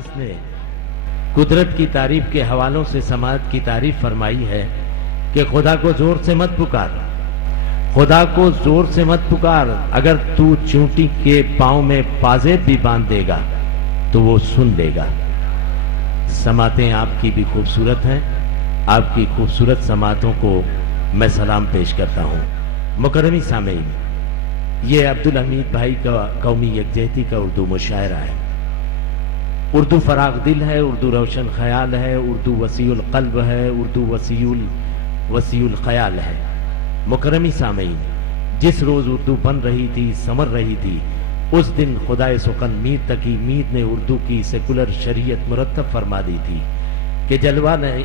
इजाज ने कुदरत की तारीफ के हवालों से समाज की तारीफ फरमाई है कि खुदा को जोर से मत पुकार, खुदा को जोर से मत पुकार। अगर तू चूंटी के पांव में पाजेब भी बांध देगा तो वो सुन लेगा। समातें आपकी भी खूबसूरत हैं, आपकी खूबसूरत समातों को मैं सलाम पेश करता हूं। मुकर्रमी सामीन, ये अब्दुल हमीद भाई का कौमी यकजहती का उर्दू मुशायरा है। उर्दू फराग दिल है, उर्दू रोशन ख्याल है, उर्दू वसीउल कल्ब है, उर्दू वसीउल ख्याल है। मुकर्रमी सामीन, जिस रोज उर्दू बन रही थी, समर रही थी, उस दिन खुदाए सुकन मीर तकी मीर ने उर्दू की सेकुलर शरीयत मुरत्तब फरमा दी थी कि जलवा नहीं,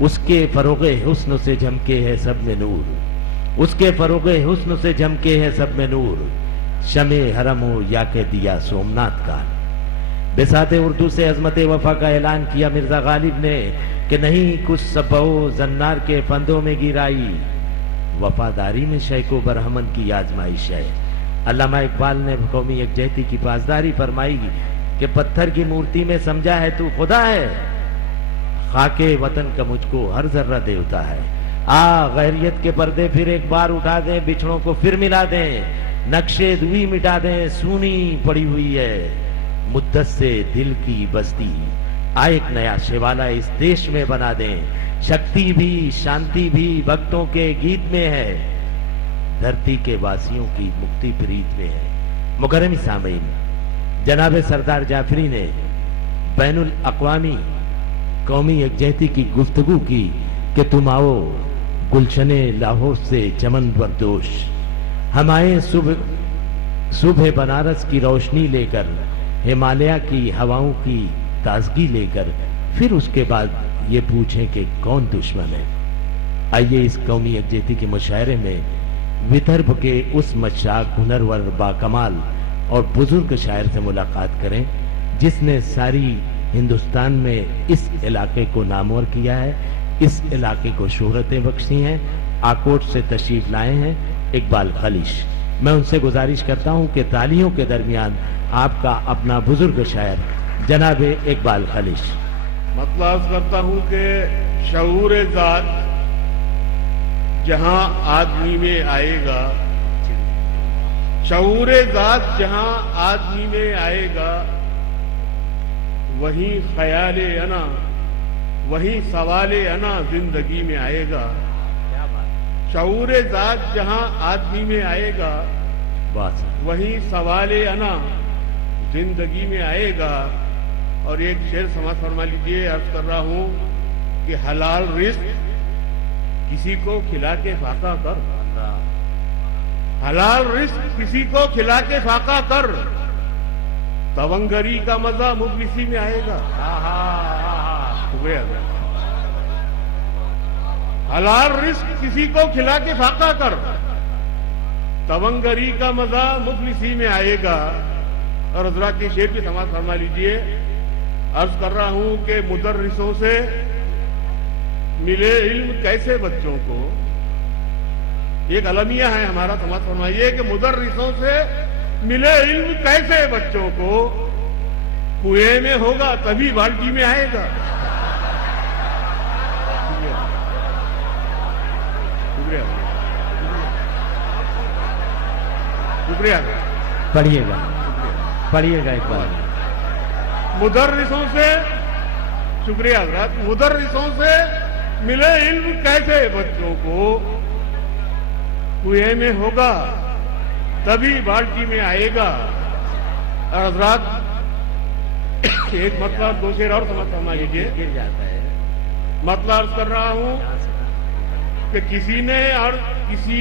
उसके फरोगे हुस्न से झमके है सब में नूर, उसके फरोगे हुस्न से झमके है सब में नूर, शमे हरम हो या के दिया सोमनाथ का। बिसाते उर्दू से अजमत वफा का ऐलान किया मिर्जा गालिब ने कि नहीं कुछ सबो जन्नार के फंदों में गिराई, वफादारी में शैको बरहमन की आजमाइश है। अल्लामा इकबाल ने कौमी यकजहती की पासदारी फरमाई कि पत्थर की मूर्ति में समझा है तू खुदा है, खाके वतन का मुझको हर जर्रा देवता है। गैरियत के पर्दे फिर एक बार उठा दें, बिछड़ों को फिर मिला दें, नक्शे दुई मिटा दें, सूनी पड़ी हुई है मुद्दत से दिल की बस्ती, एक नया शिवाला इस देश में बना दें। शक्ति भी शांति भी भक्तों के गीत में है, धरती के वासियों की मुक्ति प्रीत में है। मुकर्रमी सामीन, जनाब सरदार जाफरी ने बैनुल अक़वामी कौमी यकजहती की गुफ्तगू की कि तुम आओ गुलशने लाहौर से चमन बरदोश, हम आए सुबह बनारस की रोशनी लेकर, हिमालय की हवाओं की ताजगी लेकर, फिर उसके बाद ये पूछें कि कौन दुश्मन है। आइए इस कौमी यकजहती के मुशायरे में विदर्भ के उस मशाक, हुनरवर, बाकमाल और बुजुर्ग शायर से मुलाकात करें जिसने सारी हिंदुस्तान में इस इलाके को नामवर किया है, इस इलाके को शोहरतें बख्शी हैं। आकोट से तशरीफ लाए हैं इकबाल खलीश। मैं उनसे गुजारिश करता हूं कि तालियों के दरमियान आपका अपना बुजुर्ग शायर जनाब इकबाल खलीश। मतलब करता हूं कि शऊर ज़ात जहां आदमी में आएगा, शऊर ज़ात जहां आदमी में आएगा, वहीं ख्याले अना, वहीं सवाले अना जिंदगी में आएगा। शऊर ज़ात जहां आदमी में आएगा, वहीं सवाले अना जिंदगी में आएगा। और एक शेर समाज फरमा लीजिए, अर्ज कर रहा हूं कि हलाल रिस्क किसी को खिला के फाका कर, हलाल रिस्क किसी को खिला के फाका कर, तवंगरी का मजा मुफलिसी में आएगा। हलाल रिस्क किसी को खिला के फाका कर, तवंगरी का मजा मुफलिसी में आएगा। और हजरात की शेर की समाज फरमा लीजिए, अर्ज कर रहा हूं कि मुदर्रिसों से मिले इल्म कैसे बच्चों को, एक अलमिया है हमारा, समाज फरमाइए कि मुदर्रिसों से मिले इल्म कैसे बच्चों को, कुएं में होगा तभी बाल्टी में आएगा। शुक्रिया। पढ़िएगा एक बार। मुदर्रिसों से, शुक्रिया हज़रात, मुदर्रिसों से मिले इल्म कैसे बच्चों को, कुएं में होगा तभी बाल्टी में आएगा। और हज़रात एक मतलब दो शेर और समझ फरमा लीजिए, गिर जाता है। मतलब अर्ज कर रहा हूं कि किसी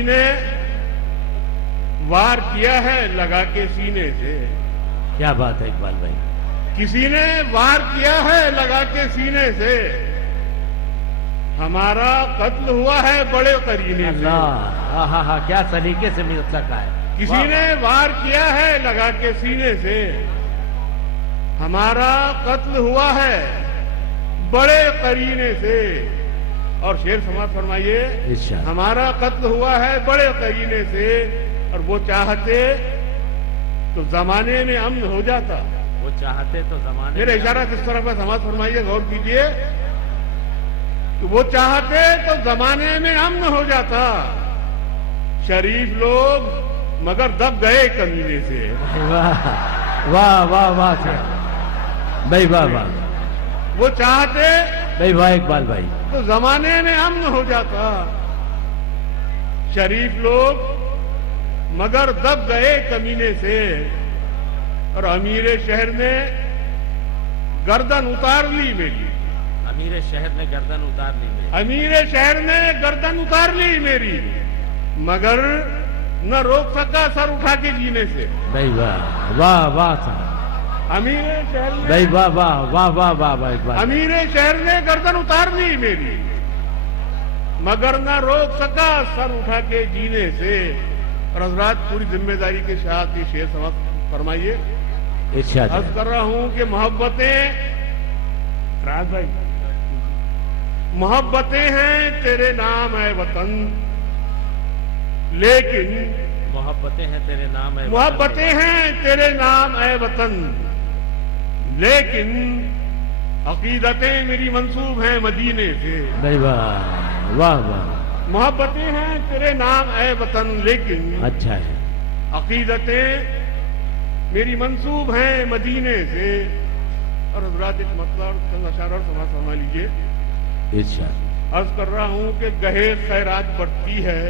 ने वार किया है लगा के सीने से। क्या बात है इकबाल भाई, किसी ने वार किया है लगा के सीने से, हमारा कत्ल हुआ है बड़े करीने से। हाँ, क्या सलीके से मिल सका है। किसी ने वार किया है लगा के सीने से, हमारा कत्ल हुआ है बड़े करीने से। और शेर समाज फरमाइए, हमारा कत्ल हुआ है बड़े करीने से, और वो चाहते तो जमाने में अमन हो जाता, वो चाहते तो जमाने मेरा इशारा किस तरफ है समाज फरमाइए, गौर कीजिए। कि वो चाहते तो जमाने में अमन हो जाता, शरीफ लोग मगर दब गए कमीने से। वाह वाह वाह वाह भाई, वाह वाह। वो चाहते भाई वाह इकबाल भाई, तो जमाने में अमन हो जाता, शरीफ लोग मगर दब गए कमीने से। और अमीर शहर ने गर्दन उतार ली मेरी, अमीर शहर ने गर्दन उतार ली मेरी, अमीर शहर ने गर्दन उतार ली मेरी, मगर न रोक सका सर उठा के जीने से। भाई वाह वाह वाह साहब, अमीर शहर ने, भाई वाह वाह वाह वाह वाह वाह, अमीर शहर ने गर्दन उतार ली मेरी, मगर न रोक सका सर उठा के जीने से। और हजरात पूरी जिम्मेदारी के साथ ये शेर समाप्त फरमाइए। अर्ज कर रहा हूं कि मोहब्बतें, राज भाई, मोहब्बतें हैं तेरे नाम है वतन, लेकिन मोहब्बतें हैं तेरे नाम है, मोहब्बतें हैं तेरे नाम है वतन, लेकिन अकीदतें मेरी मंसूब हैं मदीने से। भाई वाह वाह वाह, मोहब्बतें हैं तेरे नाम है वतन, लेकिन अच्छा है, अकीदतें मेरी मंसूब हैं मदीने से। और हजरात एक मतलब अशारा समाज फरमा लीजिए। अर्ज कर रहा हूं कि गहे खैरात बढ़ती है,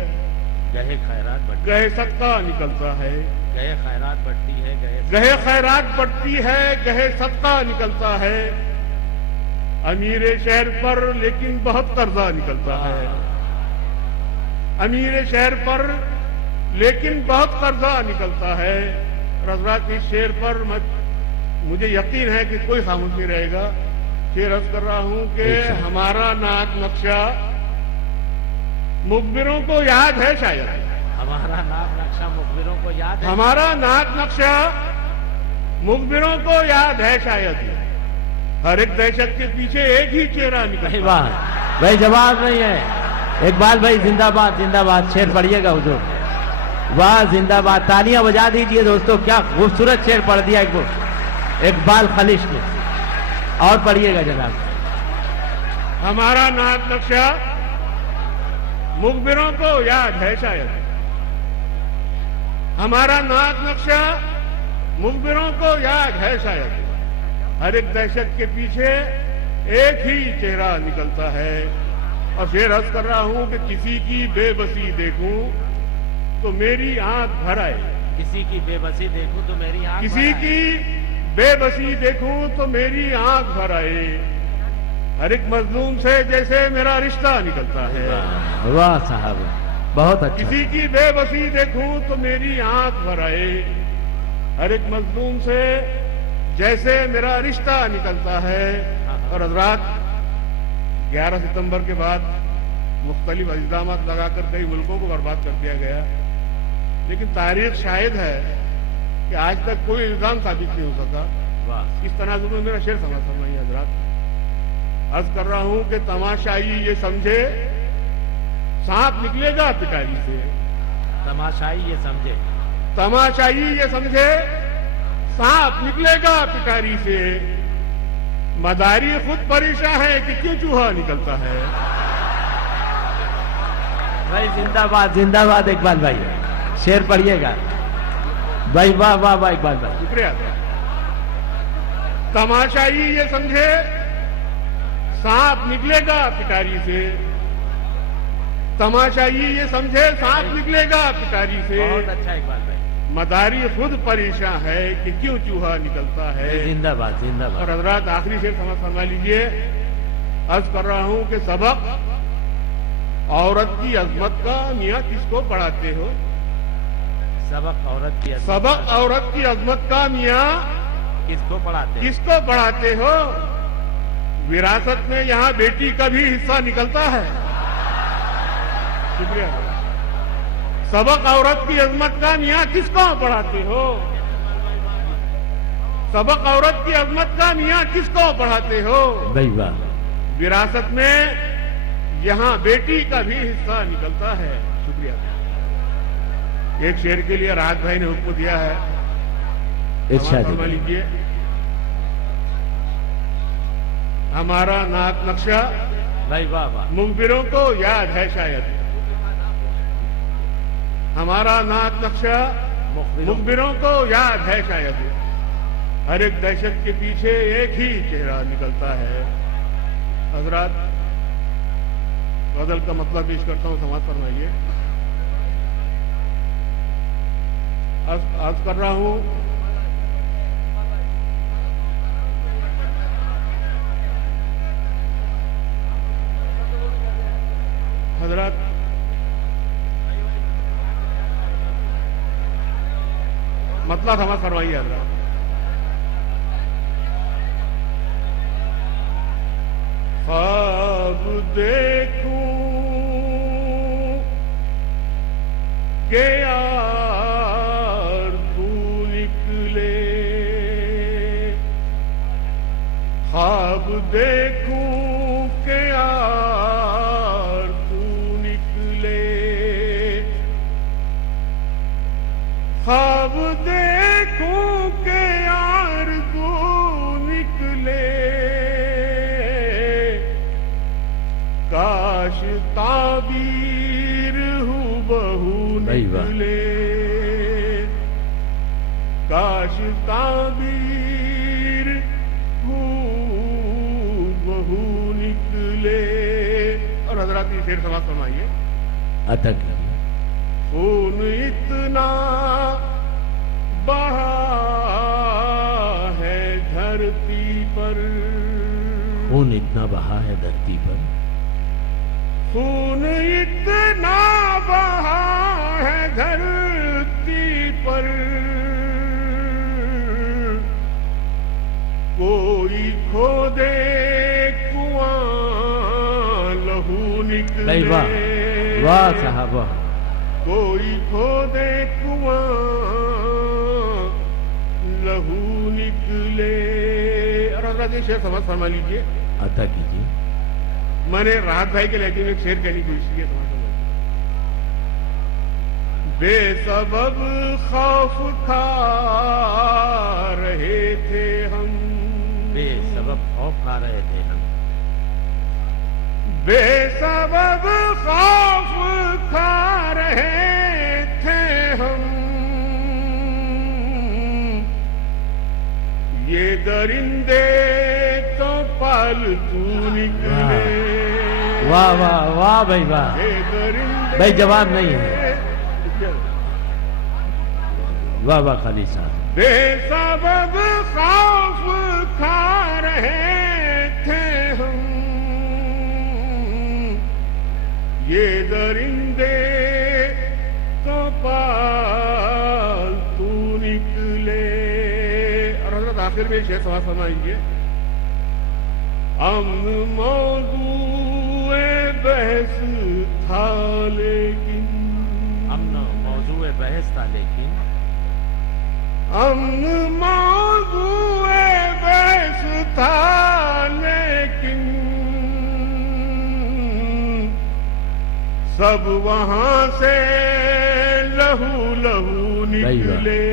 गहे खैरात बढ़ती, गहे सदका निकलता है, गहे खैरात बढ़ती है, गहे खैरात बढ़ती है, गहे सदका निकलता है। अमीर शहर पर लेकिन बहुत कर्जा निकलता है, अमीर शहर पर लेकिन बहुत कर्जा निकलता है। हजरात इस शेर पर मुझे यकीन है कि कोई खामोश नहीं रहेगा। शेर अर्ज कर रहा हूं कि हमारा नाक नक्शा मुखबिरों को याद है शायद, हमारा नाक नक्शा मुखबिरों को याद है, हमारा नाक नक्शा मुखबिरों को याद है शायद। हर एक दहशत के पीछे एक ही चेहरा निकलता है। वाह भाई, जवाब नहीं है। इकबाल भाई जिंदाबाद जिंदाबाद, शेर पढ़िएगा हुजूर, वाह जिंदाबाद, तालियां बजा दीजिए दोस्तों, क्या खूबसूरत शेर पढ़ दिया इकबाल खलीश ने। और पढ़िएगा जनाब। हमारा नाक नक्शा मुखबिरों को याद है शायद, हमारा नाक नक्शा मुखबिरों को याद है शायद। हर एक दहशत के पीछे एक ही चेहरा निकलता है। और शेर अर्ज कर रहा हूं कि किसी की बेबसी देखूं तो मेरी आंख भर आए, किसी की बेबसी देखूं तो मेरी आंख, किसी की बेबसी देखूं तो मेरी आंख भर आए। हर एक मजलूम से जैसे मेरा रिश्ता निकलता है। वाह साहब, बहुत अच्छा। किसी की बेबसी देखूं तो मेरी आंख भर आए, हर एक मजलूम से जैसे मेरा रिश्ता निकलता है। और हजरात 11 सितंबर के बाद मुख्तलिफ इल्जाम लगाकर कई मुल्कों को बर्बाद कर दिया गया, लेकिन तारीख शायद है कि आज तक कोई इल्जाम साबित नहीं हो सका। इस तनाजुर में मेरा शेर समझ फरमाइए हजरात। अर्ज कर रहा हूं कि तमाशाई ये समझे सांप निकलेगा पिटारी से, तमाशाई ये समझे, तमाशाई ये समझे सांप निकलेगा पिटारी से। मदारी खुद परेशान है कि क्यों चूहा निकलता है। भाई जिंदाबाद जिंदाबाद इकबाल भाई, शेर पढ़िएगा भाई, वाह वाह वाह इकबाल भाई, शुक्रिया। तमाशाई ये समझे सांप निकलेगा पिटारी से, तमाशाई ये समझे सांप निकलेगा पिटारी से। बहुत अच्छा इकबाल भाई। मदारी खुद परेशान है कि क्यों चूहा निकलता है। जिंदाबाद जिंदाबाद। और हजरात आखिरी शेर समझ फरमा लीजिए। अर्ज कर रहा हूं कि सबक औरत की अजमत का मियां किसको पढ़ाते हो। सबक औरत की अजमत, सबक औरत की अजमत का मियां किसको पढ़ाते, किसको पढ़ाते हो। विरासत में यहाँ बेटी का भी हिस्सा निकलता है। शुक्रिया। सबक औरत की अजमत का मियां किसको पढ़ाते हो। सबक औरत की अजमत का मियां किसको पढ़ाते हो। भाई वाह। विरासत में यहाँ बेटी का भी हिस्सा निकलता है। शुक्रिया। एक शेर के लिए राहत भाई ने हुक्म दिया है, इरशाद फरमा लीजिए। हमारा नाक नक्शा भाई वाह वाह। मुखबिरों को याद है शायद, हमारा नाक नक्शा मुखबिरों को याद है शायद। हर एक दहशत के पीछे एक ही चेहरा निकलता है। हजरात, गजल का मतलब पेश करता हूं, समाज फरमाइए। अर्ज कर रहा हूं, हजरात, मतलब समझ फरमाइए हजरात। ख्वाब देखूं के यार तू निकले, ख्वाब देखूं के यार तू निकले, ख्वाब देखूं के यार तू निकले, काश ताबीर हूबहू निकले, काश ताबीर हूबहू निकले। और हजरात ये शेर समाज फरमाइए। अदा कीजिए। खून इतना बहा है धरती पर, खून इतना बहा है धरती पर, खून इतना बहा है धरती पर, कोई खो दे कुआं लहू निकले। भाई वाह वाह साहब वाह। कोई खो दे कुआं लहू निकले। और हजरत ये शेर समझ फरमा लीजिए। अदा कीजिए। मैंने राहत भाई के लहजे में एक शेर कहने की कोशिश की, समझ लो। बेसबब खौफ खा रहे थे हम, बेसबब खौफ खा रहे थे हम, बेसबब खौफ खा रहे थे हम, ये दरिंदे तो पालतू निकले। वाह वाह वाह भाई वाह। ये दरिंदे भाई जवाब नहीं है। वाह वाह खाली साहब। बेसबब खौफ खा रहे थे हम, ये दरिंदे तो पालतू निकले। और हजरत आखिर में शेर समाज फरमाएंगे। अमन मौजूए बहस था लेकिन, अमन मौजूए बहस था लेकिन, अमन मौजूए बहस था लेकिन, सब वहां से लहू लहू निकले।